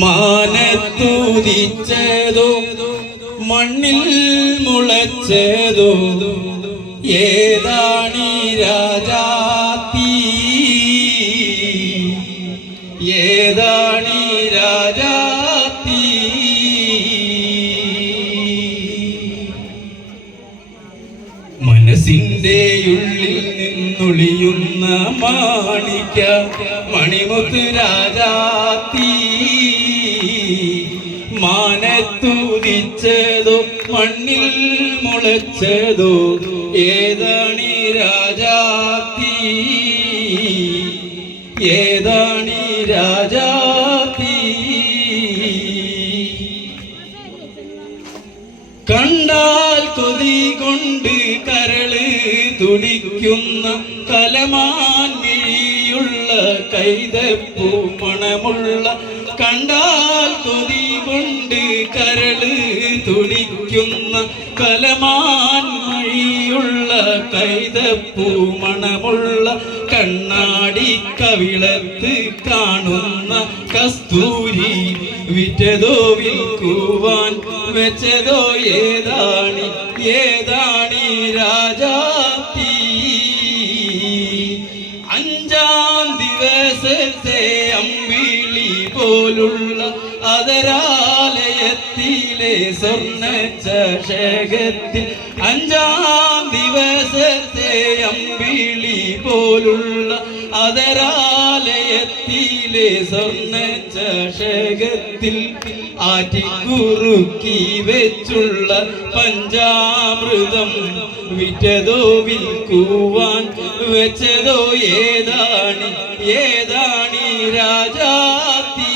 മാനത്തുദിച്ചതോ മണ്ണിൽ മുളച്ചതോ ഏതാണീ രാജാത്തി, ഏതാണീ രാജാത്തി. മനസ്സിന്റെ ഉള്ളിൽ നിന്നൊളിയുന്ന മാണിക്ക മണിമുത്ത് രാജാത്തി. മാനത്തുദിച്ചതോ മണ്ണിൽ മുളച്ചതോ ഏതാണീ രാജാത്തി, ഏതാണീ രാജാത്തി. കണ്ടാൽ കൊതി കൊണ്ട് കരള് തുടിക്കുന്ന കലമാൻ മിഴിയുള്ള കൈതപ്പൂ മണമുള്ള, കണ്ടാൽ കൊതി കൊണ്ട് കരള് തുടിക്കുന്ന കലമാൻ മഴിയുള്ള കൈതപ്പൂ മണമുള്ള, കണ്ണാടി കവിളത്ത് കാണുന്ന കസ്തൂരി വിറ്റതോ വിൽക്കുവാൻ വെച്ചതോ ഏതാണി, ഏതാണീ രാജാത്തി. അഞ്ചാം ദിവസത്തെ അമ്പിളി പോലുള്ള അതരാലയത്തിലെ സ്വർണ്ണ ചഷകത്തിൽ, അഞ്ചാം ദിവസത്തെ അമ്പിളി പോലുള്ള അതരാലയത്തിലെ സ്വർണ്ണ ചഷകത്തിൽ ആറ്റിക്കുറുക്കി വെച്ചുള്ള പഞ്ചാമൃതം വിറ്റതോ വിൽക്കുവാൻ വെച്ചതോ ഏതാണി, ഏതാണീ രാജാത്തി.